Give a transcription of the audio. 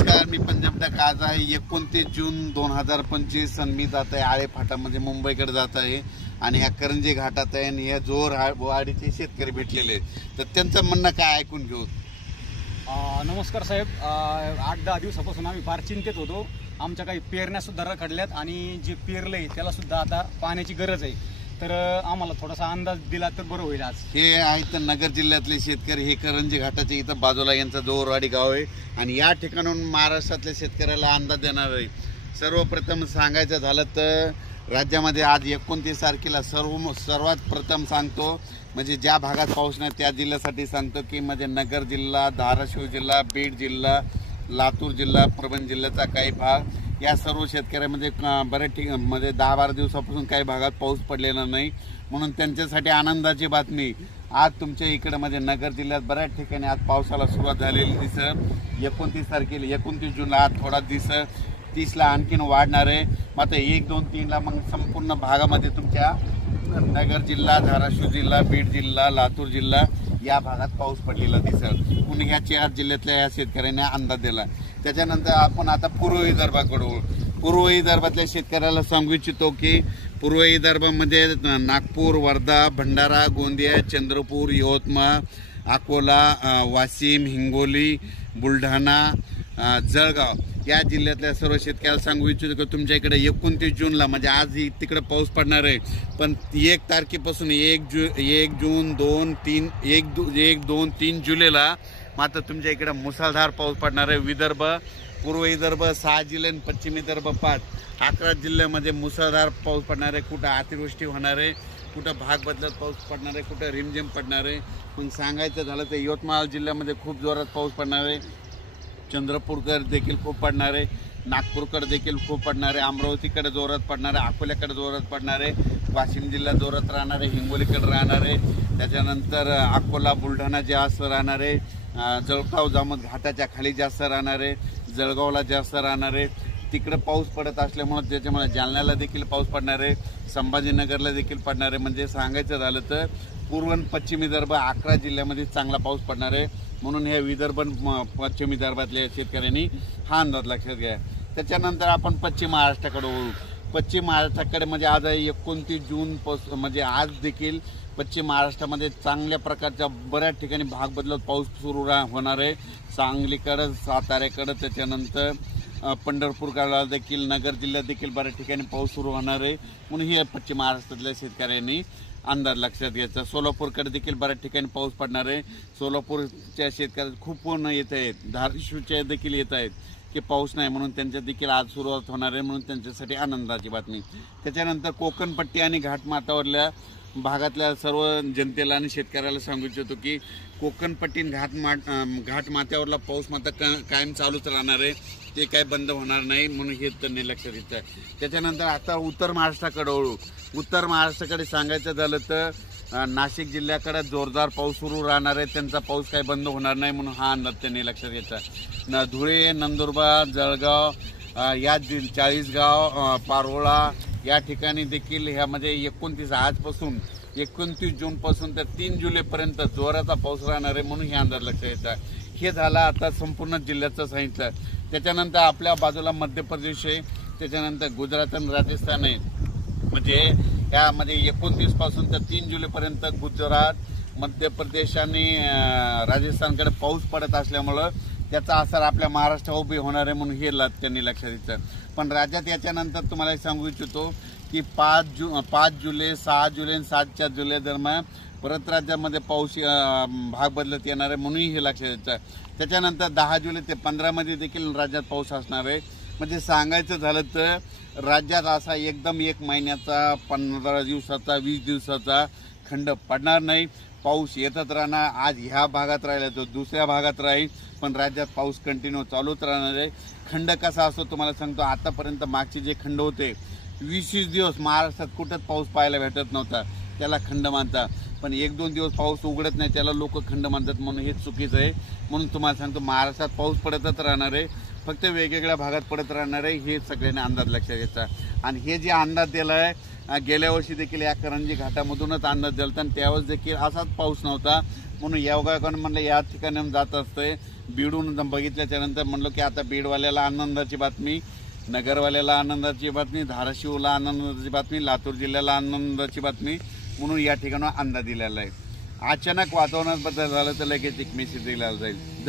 नमस्कार, मी पंजाब डक. आज आहे 29 जून 2025 आणि मी जात आहे आळे फाटामध्ये मुंबईकडे जात आहे आणि ह्या करंजी घाटात आहे आणि ह्या जोर वाडीचे शेतकरी भेटलेले आहेत, तर त्यांचं म्हणणं काय ऐकून घेऊ. नमस्कार साहेब. 8-10 दिवसापासून आम्ही फार चिंतेत होतो. आमच्या काही पेरण्या सुद्धा रखडल्यात आणि जे पेरलंय त्याला सुद्धा आता पाण्याची गरज आहे, तर आम्हाला थोडासा अंदाज दिला तर बरं होईल. आज हे आहेत नगर जिल्ह्यातले शेतकरी, हे करंजी घाटाचे इथं बाजूला यांचं जोरवाडी गाव आहे आणि या ठिकाणून महाराष्ट्रातल्या शेतकऱ्याला अंदाज देणार आहे. सर्वप्रथम सांगायचं झालं तर राज्यामध्ये आज 29 तारखेला सर्वात प्रथम सांगतो, म्हणजे ज्या भागात पाऊस नाही त्या जिल्ह्यासाठी सांगतो की म्हणजे नगर जिल्हा, धाराशिव जिल्हा, बीड जिल्हा, लातूर जिल्हा, परभणी जिल्ह्याचा काही भाग, या सर्व शेतकऱ्यामध्ये बऱ्याच ठिकाणी 10-12 दिवसापासून काही भागात पाऊस पडलेला नाही, म्हणून त्यांच्यासाठी आनंदाची बातमी. आज तुमच्या इकडे म्हणजे नगर जिल्ह्यात बऱ्याच ठिकाणी आज पावसाला सुरुवात झालेली दिसत. 29 तारखेला 29 जूनला आज थोडा दिसत, 30ला आणखीन वाढणार आहे. मात्र 1, 2, 3ला मग संपूर्ण भागामध्ये तुमच्या नगर जिल्हा, धाराशिव जिल्हा, बीड जिल्हा, लातूर जिल्हा या भागात पाऊस पडलेला दिसत. म्हणून ह्या 4 जिल्ह्यातल्या या शेतकऱ्यांनी अंदाज दिला. त्याच्यानंतर आपण आता पूर्व विदर्भाकडे वळू. पूर्व विदर्भातल्या शेतकऱ्याला सांगू इच्छितो की पूर्व विदर्भामध्ये नागपूर, वर्धा, भंडारा, गोंदिया, चंद्रपूर, यवतमाळ, अकोला, वाशिम, हिंगोली, बुलढाणा, जळगाव या जिल्ह्यातल्या सर्व शेतकऱ्याला सांगू इच्छितो की तुमच्या इकडे 29 जूनला म्हणजे आज तिकडे पाऊस पडणार आहे, पण 1 तारखेपासून 1 जून 1, 2, 3 जुलैला मात्र तुमच्या इकडे मुसळधार पाऊस पडणार आहे. विदर्भ, पूर्व विदर्भ 6 जिल्हे, पश्चिम विदर्भ 5, 11 जिल्ह्यामध्ये मुसळधार पाऊस पडणार आहे. कुठं अतिवृष्टी होणार आहे, कुठं भाग बदलत पाऊस पडणार आहे, कुठं रिमझिम पडणार आहे. पण सांगायचं झालं तर यवतमाळ जिल्ह्यामध्ये खूप जोरात पाऊस पडणार आहे, चंद्रपूरकडे देखील खूप पडणार आहे, नागपूरकडे देखील खूप पडणार आहे, अमरावतीकडे जोरात पडणार आहे, अकोल्याकडे जोरात पडणार आहे, वाशिम जिल्हा जोरात राहणार आहे, हिंगोलीकडे राहणार आहे, त्याच्यानंतर अकोला, बुलढाणा जास्त राहणार आहे, जळगाव जामोद घाटाच्या खाली जास्त राहणार आहे, जळगावला जास्त राहणार आहे. तिकडे पाऊस पडत असल्यामुळे त्याच्यामुळे जालन्याला देखील पाऊस पडणार आहे, संभाजीनगरला देखील पडणार आहे. म्हणजे सांगायचं झालं तर पूर्व आणि पश्चिम विदर्भ 11 जिल्ह्यामध्ये चांगला पाऊस पडणार आहे. म्हणून हे विदर्भ पश्चिम विदर्भातल्या शेतकऱ्यांनी हा अंदाज लक्षात घ्या. त्याच्यानंतर आपण पश्चिम महाराष्ट्राकडे वळू. पश्चिम महाराष्ट्राकडे म्हणजे आज 29 जून म्हणजे आज देखील पश्चिम महाराष्ट्रामध्ये चांगल्या प्रकारच्या बऱ्याच ठिकाणी भाग बदलत पाऊस सुरू होणार आहे. सांगलीकडं, साताऱ्याकडं, त्याच्यानंतर पंढरपूरकडे देखील, नगर जिल्ह्यात देखील बऱ्याच ठिकाणी पाऊस सुरू होणार आहे. म्हणून हे पश्चिम महाराष्ट्रातल्या शेतकऱ्यांनी अंदाज लक्षात घ्यायचा. सोलापूरकडे देखील बऱ्याच ठिकाणी पाऊस पडणार आहे. सोलापूरच्या शेतकऱ्याला खूप पूर्ण येत आहेत, धाराशिवच्या देखील येत आहेत की पाऊस नाही, म्हणून त्यांच्या देखील आज सुरुवात होणार आहे, म्हणून त्यांच्यासाठी आनंदाची बातमी. त्याच्यानंतर कोकणपट्टी आणि घाटमाथ्यावरल्या भागातल्या सर्व जनतेला आणि शेतकऱ्याला सांगू इच्छितो की कोकणपट्टी घाटमाथ्यावरला पाऊस मात्र कायम चालूच राहणार आहे, ते काय बंद होणार नाही, म्हणून हे त्यांनी लक्षात घेतलं आहे. त्याच्यानंतर आता उत्तर महाराष्ट्राकडे वळू. उत्तर महाराष्ट्राकडे सांगायचं झालं तर नाशिक जिल्ह्याकडे जोरदार पाऊस सुरू राहणार आहे, त्यांचा पाऊस काही बंद होणार नाही, म्हणून हा अंदाज त्यांनी लक्षात घेतला. धुळे, नंदुरबार, जळगाव या चाळीसगाव, पारोळा या ठिकाणी देखील ह्यामध्ये 29 आजपासून 29 जूनपासून तर 3 जुलैपर्यंत जोराचा पाऊस राहणार आहे, म्हणून हे अंदाज लक्षात घेतला. हे झालं आता संपूर्ण जिल्ह्याचं सांगितलं. त्याच्यानंतर आपल्या बाजूला मध्य प्रदेश आहे, त्याच्यानंतर गुजरात आणि राजस्थान आहे. म्हणजे यामध्ये 29 पासून तर 3 जुलैपर्यंत गुजरात, मध्य प्रदेश आणि राजस्थानकडे पाऊस पडत असल्यामुळं त्याचा असर आपल्या महाराष्ट्रावर उभी होणार आहे, म्हणून हे त्यांनी लक्षात घेतलं. पण राज्यात याच्यानंतर तुम्हाला सांगू इच्छितो की 5 जुलै, 6 जुलै आणि 7 जुलै दरम्यान परत राज्यामध्ये पाऊस भाग बदलत येणार आहे, म्हणून हे लक्षात घ्यायचं. त्याच्यानंतर 10 जुलै ते 15 मध्ये देखील राज्यात पाऊस असणार आहे. म्हणजे सांगायचं झालं तर राज्यात असा एकदम 1 महिन्याचा, 15 दिवसाचा, 20 दिवसाचा खंड पडणार नाही. पाऊस येतच राहणार. आज ह्या भागात राहिला तो दुसऱ्या भागात राहील, पण राज्यात पाऊस कंटिन्यू चालूच राहणार आहे. खंड कसा असतो तुम्हाला सांगतो. आतापर्यंत मागचे जे खंड होते 20 दिवस महाराष्ट्रात कुठंच पाऊस पाहायला भेटत नव्हता, त्याला खंड मानतात. पण 1-2 दिवस पाऊस उघडत नाही त्याला लोक खंड मानतात, म्हणून हे चुकीचं आहे. म्हणून तुम्हाला सांगतो महाराष्ट्रात पाऊस पडतच राहणार आहे, फक्त वेगवेगळ्या भागात पडत राहणार आहे, हे सगळ्यांनी अंदाज लक्षात घ्यायचा. आणि हे जे अंदाज दिला आहे गेल्या वर्षी देखील या करंजी घाटामधूनच अंदाज दिला आणि त्यावेळेस देखील असाच पाऊस नव्हता, म्हणून योगायोगानं म्हणलं या ठिकाणी जात असतोय. बीडहून बघितल्याच्या नंतर म्हणलो की आता बीडवाल्याला आनंदाची बातमी, नगरवाल्याला आनंदाची बातमी, धाराशिवला आनंदाची बातमी, लातूर जिल्ह्याला आनंदाची बातमी, म्हणून या ठिकाणी अंदाज दिलेला आहे. अचानक वातावरणात बदल झाला तर लगेच एक मेसेज दिला जाईल.